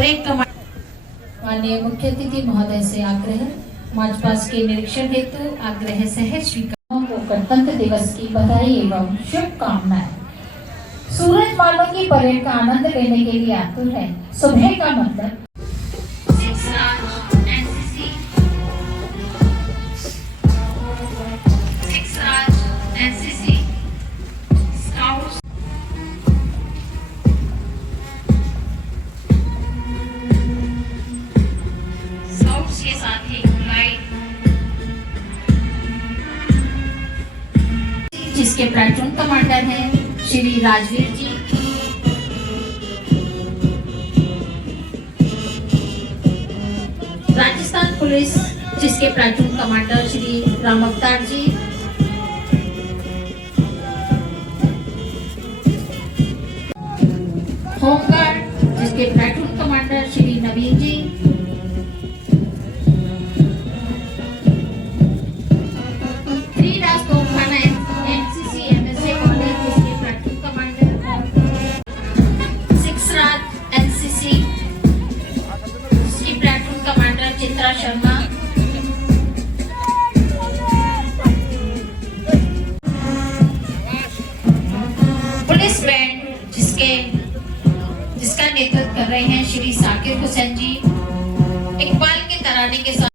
Parade commander माननीय मुख्य अतिथि महोदय से आग्रह मार्च पास्ट के निरीक्षण हेतु आग्रह सहज स्वीकार को गणतंत्र दिवस की बधाई एवं शुभकामनाएं। सूरज मालों की परेड का आनंद लेने के लिए आतुर है। सुबह का मतलब के साथ ही जिसके प्लाटून कमांडर हैं श्री राजवीर जी, राजस्थान पुलिस जिसके प्लाटून कमांडर श्री राम अवतार जी, होमगार्ड जिसके प्लाटून कमांडर श्री नवीन जी, चित्रा शर्मा, पुलिस बैंड जिसका नेतृत्व कर रहे हैं श्री साकिर हुसैन जी, इकबाल के तराने के साथ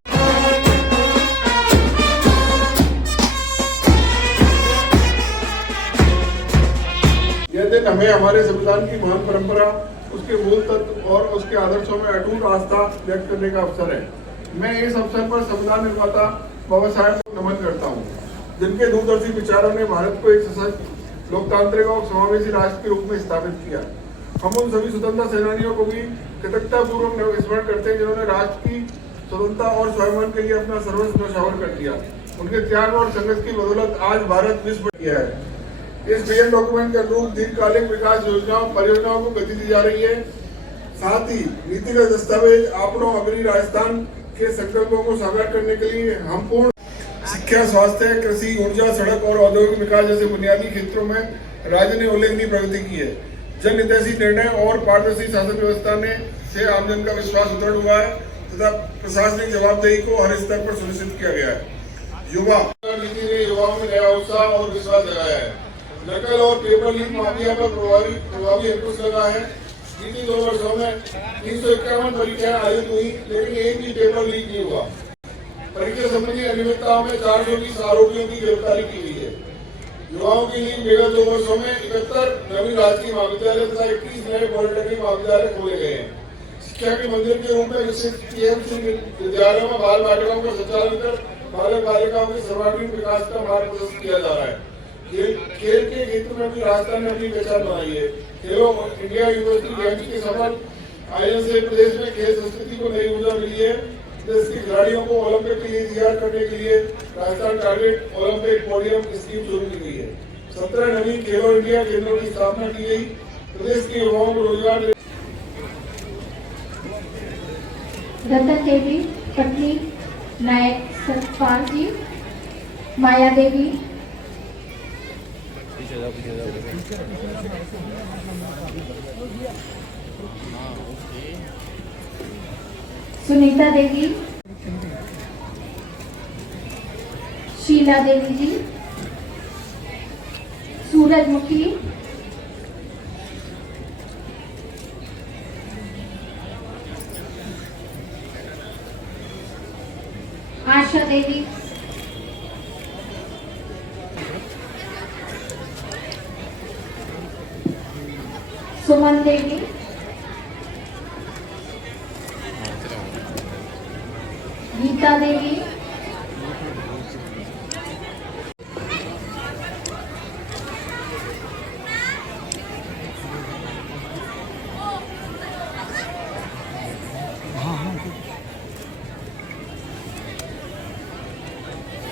यह दिन हमें हमारे संविधान की महान परंपरा, उसके मूल तत्व और उसके आदर्शों में अटूट आस्था व्यक्त करने का अवसर है। मैं इस अवसर पर संविधान निर्माता बाबा साहेब को नमन करता हूँ, जिनके दूरदर्शी विचारों ने भारत को एक सशक्त, लोकतांत्रिक और समावेशी राष्ट्र के रूप में स्थापित किया। हम उन सभी स्वतंत्रता सेनानियों को भी कृतज्ञता पूर्वक स्मरण करते हैं जिन्होंने राष्ट्र की स्वतंत्रता और स्वाभिमान के लिए अपना सर्वस्व न्यौछावर कर दिया। उनके त्याग और संघर्ष की बदौलत आज भारत विश्व किया है। इस विजन डॉक्यूमेंट के अनुरूप दीर्घकालिक विकास योजनाओं परियोजनाओं को गति दी जा रही है। साथ ही नीतिगत दस्तावेज आपनों अग्रणी राजस्थान के संकल्पों को साकार करने के लिए हम पूर्ण शिक्षा, स्वास्थ्य, कृषि, ऊर्जा, सड़क और औद्योगिक विकास जैसे बुनियादी क्षेत्रों में राज्य ने उल्लेखनीय प्रगति की है। जन हितैषी निर्णय और पारदर्शी शासन व्यवस्था से आमजन का विश्वास सुदृढ़ हुआ है तथा प्रशासनिक जवाबदेही को हर स्तर पर सुनिश्चित किया गया है। युवा नीति ने युवाओं में नया उत्साह और विश्वास जगाया है। नकल और पेपर लीक माफिया पर प्रभावी अंकुश लगा है। बीते 2 वर्षों में 351 परीक्षाएं आयोजित हुई, लेकिन एक भी पेपर लीक नहीं हुआ। परीक्षा संबंधी अनियमितताओं में 420 आरोपियों की गिरफ्तारी की गई है। युवाओं के लिए विगत 2 वर्षों में 71 नवीन राजकीय महाविद्यालय तथा 21 नए पॉलिटेक्निक महाविद्यालय खोले गए हैं। शिक्षा के मंदिर के रूप में विकसित टीएमसी विद्यालयों में बाल बालिकाओं का संचालन कर बालक बालिकाओं के सर्वांगीण विकास का मार्ग प्रशस्त किया जा रहा है। खेल के क्षेत्र में भी राजस्थान ने अपनी पहचान बनाई है। खेलो इंडिया यूनिवर्सिटी गेम्स के सफल आयोजन से प्रदेश में खेल संस्कृति को नई ऊर्जा मिली है। देश के खिलाड़ियों को ओलंपिक के लिए तैयार करने के लिए Rajasthan target Olympic podium scheme शुरू की गई है। 17 नवीन खेलो इंडिया केंद्रों की स्थापना की गई। प्रदेश के युवाओं को रोजगार। रतन देवी पत्नी नायक सतपाल जी, माया देवी, सुनीता देवी, शीला देवी जी, सूरजमुखी, आशा देवी, सुमन देवी, गीता देवी,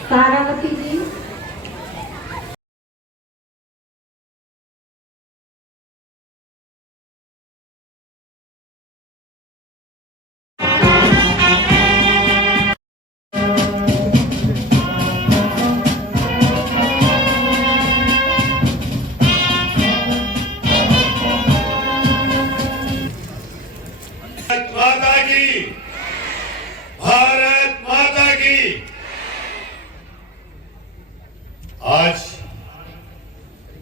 तारावती जी, आज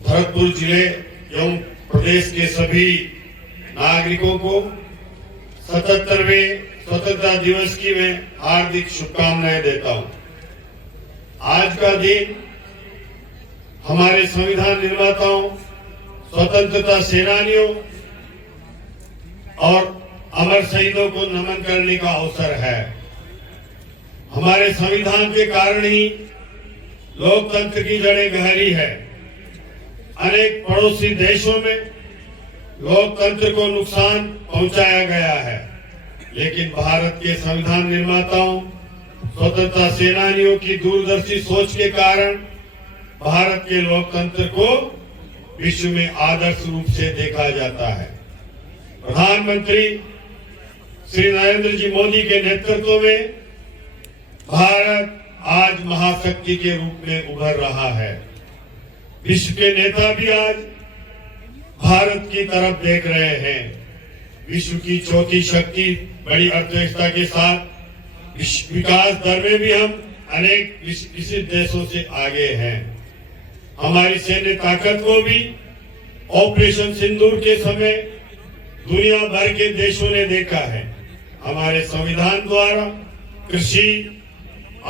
भरतपुर जिले एवं प्रदेश के सभी नागरिकों को 77वें स्वतंत्रता दिवस की मैं हार्दिक शुभकामनाएं देता हूं। आज का दिन हमारे संविधान निर्माताओं, स्वतंत्रता सेनानियों और अमर शहीदों को नमन करने का अवसर है। हमारे संविधान के कारण ही लोकतंत्र की जड़ें गहरी है। अनेक पड़ोसी देशों में लोकतंत्र को नुकसान पहुंचाया गया है, लेकिन भारत के संविधान निर्माताओं, स्वतंत्रता सेनानियों की दूरदर्शी सोच के कारण भारत के लोकतंत्र को विश्व में आदर्श रूप से देखा जाता है। प्रधानमंत्री श्री नरेंद्र जी मोदी के नेतृत्व में भारत आज महाशक्ति के रूप में उभर रहा है। विश्व के नेता भी आज भारत की तरफ देख रहे हैं। विश्व की चौथी शक्ति बड़ी अर्थव्यवस्था के साथ विकास दर में भी हम अनेक विकसित देशों से आगे हैं। हमारी सैन्य ताकत को भी ऑपरेशन सिंदूर के समय दुनिया भर के देशों ने देखा है। हमारे संविधान द्वारा कृषि,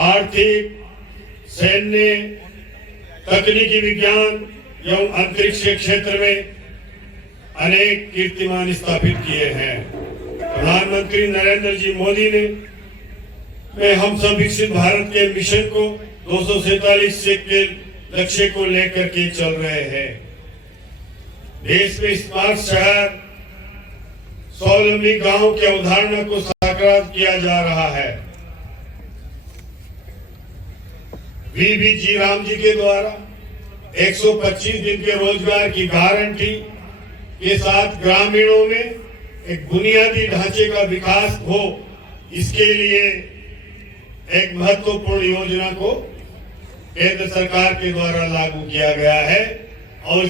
आर्थिक, सैन्य, तकनीकी विज्ञान एवं अंतरिक्ष क्षेत्र में अनेक कीर्तिमान स्थापित किए हैं। प्रधानमंत्री नरेंद्र जी मोदी ने हम सब विकसित भारत के मिशन को 247 के लक्ष्य को लेकर के चल रहे हैं। देश में स्मार्ट शहर, स्वावलंबी गांव की अवधारणा को साकार किया जा रहा है। वीबी राम जी के द्वारा 125 दिन के रोजगार की गारंटी के साथ ग्रामीणों में एक बुनियादी ढांचे का विकास हो, इसके लिए एक महत्वपूर्ण योजना को केंद्र सरकार के द्वारा लागू किया गया है और